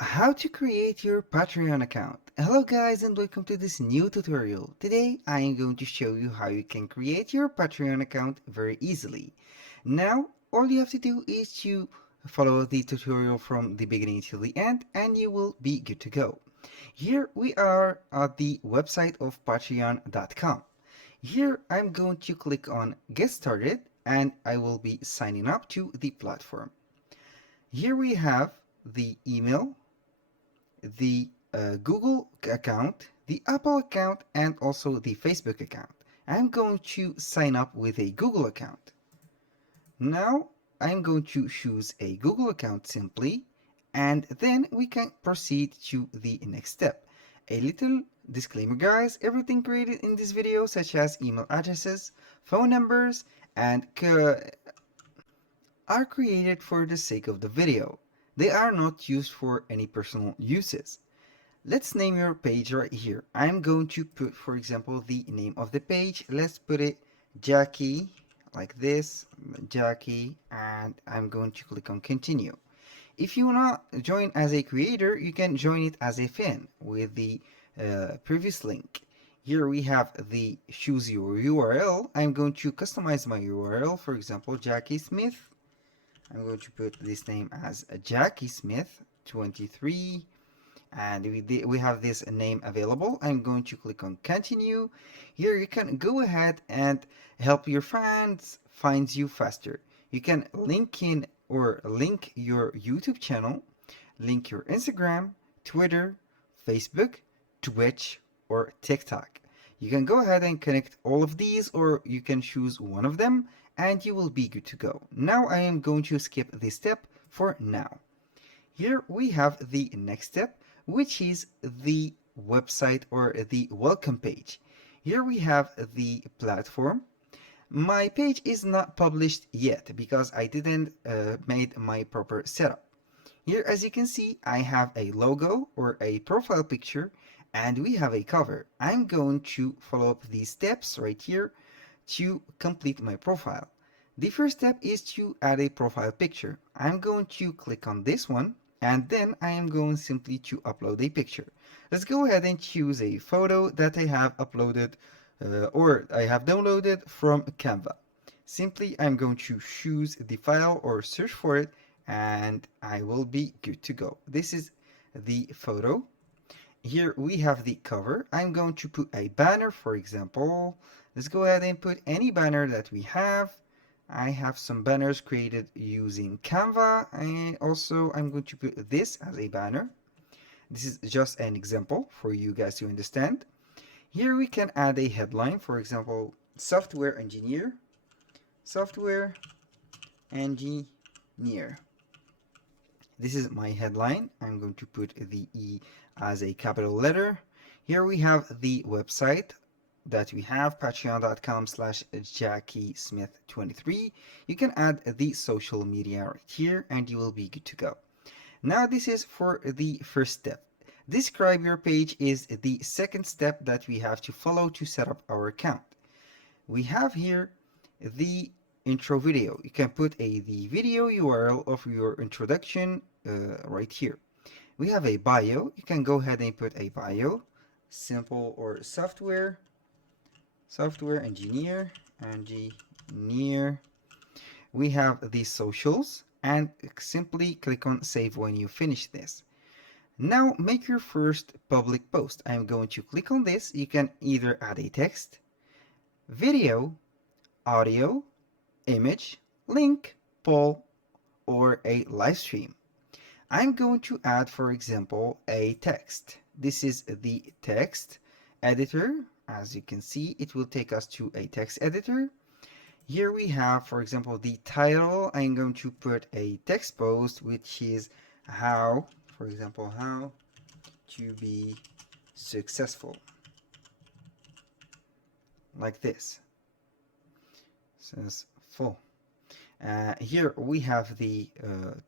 How to create your Patreon account. Hello guys and welcome to this new tutorial. Today I am going to show you how you can create your Patreon account very easily. Now all you have to do is to follow the tutorial from the beginning till the end and you will be good to go. Here we are at the website of patreon.com. Here I'm going to click on get started and I will be signing up to the platform. Here we have the email, the Google account, the Apple account, and also the Facebook account. I'm going to sign up with a Google account. Now I'm going to choose a Google account simply, and then we can proceed to the next step. A little disclaimer guys, everything created in this video such as email addresses, phone numbers, and are created for the sake of the video. They are not used for any personal uses. Let's name your page right here. I'm going to put, for example, the name of the page. Let's put it Jackie, like this, Jackie, and I'm going to click on continue. If you want to join as a creator, you can join it as a fan with the previous link. Here we have the choose your URL. I'm going to customize my URL, for example, Jackie Smith. I'm going to put this name as Jackie Smith 23 and we have this name available. I'm going to click on continue. Here you can go ahead and help your fans find you faster. You can link in or link your YouTube channel, link your Instagram, Twitter, Facebook, Twitch, or TikTok. You can go ahead and connect all of these, or you can choose one of them and you will be good to go. Now I am going to skip this step for now. Here we have the next step, which is the website or the welcome page. Here we have the platform. My page is not published yet because I didn't made my proper setup. Here, as you can see, I have a logo or a profile picture and we have a cover. I'm going to follow up these steps right here to complete my profile. The first step is to add a profile picture. I'm going to click on this one and then I am going simply to upload a picture. Let's go ahead and choose a photo that I have uploaded or I have downloaded from Canva. Simply I'm going to choose the file or search for it and I will be good to go. This is the photo. Here we have the cover. I'm going to put a banner, for example. Let's go ahead and put any banner that we have. I have some banners created using Canva, and also I'm going to put this as a banner. This is just an example for you guys to understand. Here we can add a headline, for example, software engineer, software engineer. This is my headline. I'm going to put the E as a capital letter. Here we have the website that we have, patreon.com/JackieSmith23. You can add the social media right here and you will be good to go. Now this is for the first step. Describe your page is the second step that we have to follow to set up our account. We have here the intro video. You can put the video URL of your introduction right here. We have a bio. You can go ahead and put a bio, simple or software engineer. We have the socials and simply click on save when you finish this. Now make your first public post. I'm going to click on this. You can either add a text, video, audio, image, link, poll, or a live stream. I'm going to add, for example, a text. This is the text editor. As you can see, it will take us to a text editor. Here we have, for example, the title. I'm going to put a text post, which is how, for example, how to be successful. Like this. Successful. Here we have the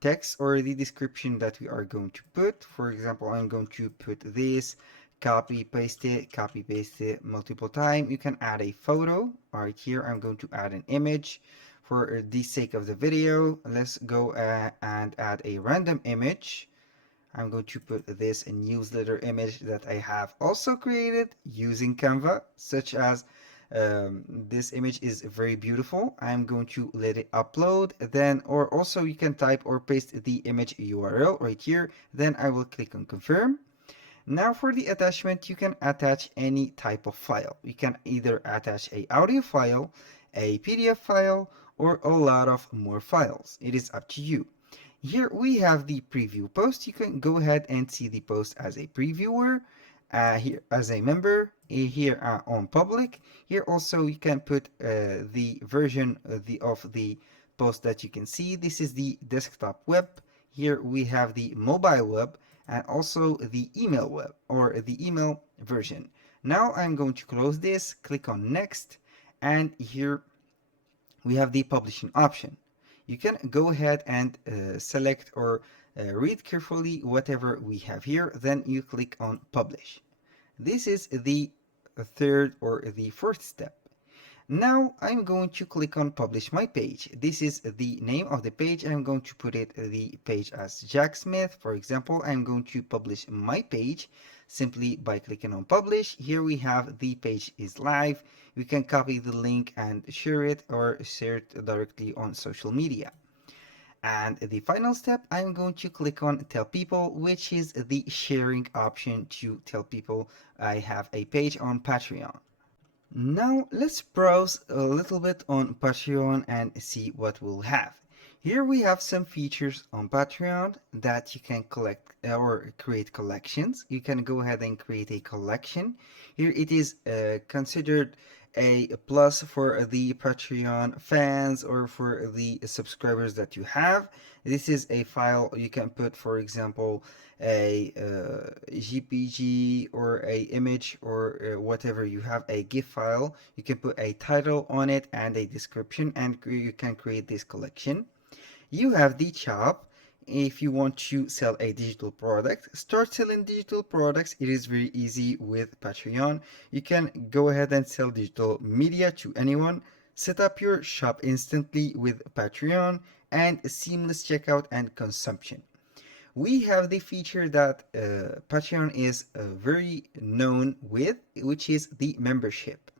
text or the description that we are going to put. For example, I'm going to put this, copy paste it multiple times. You can add a photo. Right here I'm going to add an image. For the sake of the video, let's go and add a random image. I'm going to put this newsletter image that I have also created using Canva, such as this image is very beautiful. I'm going to let it upload, then, or also you can type or paste the image URL right here. Then I will click on confirm. Now for the attachment, you can attach any type of file. You can either attach a audio file, a PDF file, or a lot of more files. It is up to you. Here we have the preview post. You can go ahead and see the post as a previewer, here as a member, here on public. Here also you can put the version of the post that you can see. This is the desktop web. Here we have the mobile web and also the email web or the email version. Now I'm going to close this, click on next, and here we have the publishing option. You can go ahead and select or read carefully whatever we have here, then you click on publish. This is the third or the fourth step. Now I'm going to click on publish my page. This is the name of the page. I'm going to put it the page as Jack Smith. For example, I'm going to publish my page simply by clicking on publish. Here we have the page is live. We can copy the link and share it or share it directly on social media. And the final step, I'm going to click on tell people, which is the sharing option to tell people I have a page on Patreon. Now let's browse a little bit on Patreon and see what we'll have. Here we have some features on Patreon that you can collect or create collections. You can go ahead and create a collection. Here it is considered a plus for the Patreon fans or for the subscribers that you have. This is a file you can put, for example, a JPG or a image or whatever you have, a GIF file. You can put a title on it and a description, and you can create this collection. You have the shop. If you want to sell a digital product, start selling digital products. It is very easy with Patreon. You can go ahead and sell digital media to anyone. Set up your shop instantly with Patreon and seamless checkout and consumption. We have the feature that Patreon is very known with, which is the membership.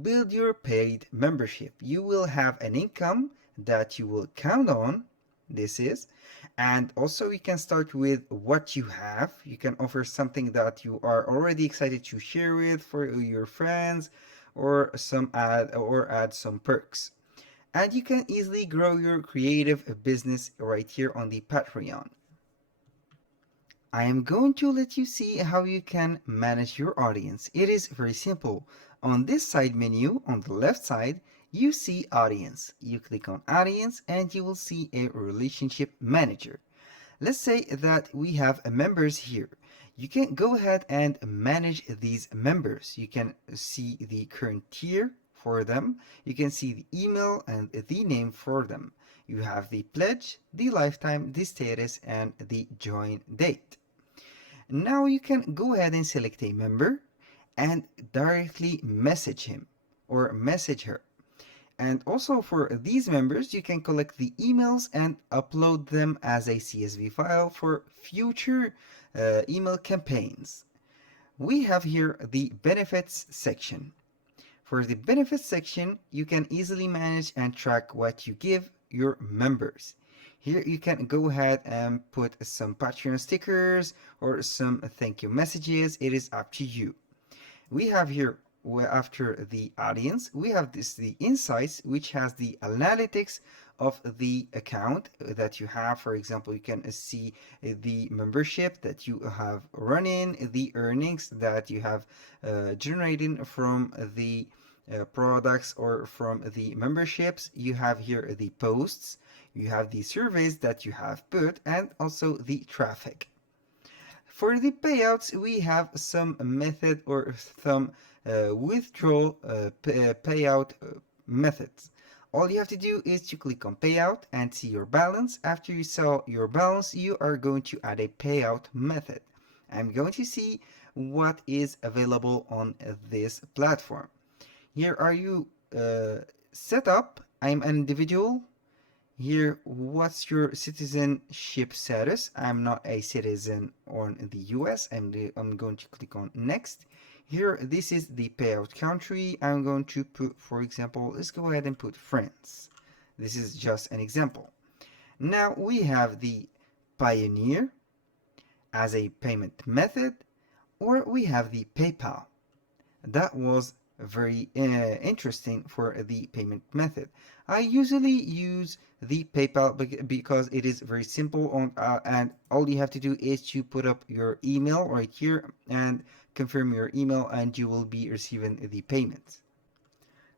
Build your paid membership. You will have an income that you will count on. This is, and also you can start with what you have. You can offer something that you are already excited to share with for your friends, or add some perks. And you can easily grow your creative business right here on the Patreon. I am going to let you see how you can manage your audience. It is very simple. On this side menu, on the left side, you see audience. You click on audience and you will see a relationship manager. Let's say that we have members here. You can go ahead and manage these members. You can see the current tier for them. You can see the email and the name for them. You have the pledge, the lifetime, the status, and the join date. Now you can go ahead and select a member and directly message him or message her. And also for these members, you can collect the emails and upload them as a CSV file for future email campaigns. We have here the benefits section. For the benefits section, you can easily manage and track what you give your members. Here you can go ahead and put some Patreon stickers or some thank you messages. It is up to you. We have here, after the audience, we have the insights, which has the analytics of the account that you have. For example, you can see the membership that you have running, the earnings that you have generating from the products or from the memberships. You have here the posts, you have the surveys that you have put, and also the traffic. For the payouts, we have some method or some withdrawal payout methods. All you have to do is to click on payout and see your balance. After you saw your balance, you are going to add a payout method. I'm going to see what is available on this platform. Here are you set up. I'm an individual. Here, what's your citizenship status? I'm not a citizen on the US. I'm going to click on next. Here, this is the payout country. I'm going to put, for example, let's go ahead and put France. This is just an example. Now we have the Payoneer as a payment method, or we have the PayPal. That was very interesting for the payment method. I usually use the PayPal because it is very simple and all you have to do is to put up your email right here and confirm your email and you will be receiving the payments.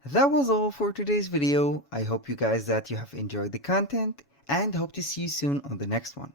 That was all for today's video. I hope you guys that you have enjoyed the content and hope to see you soon on the next one.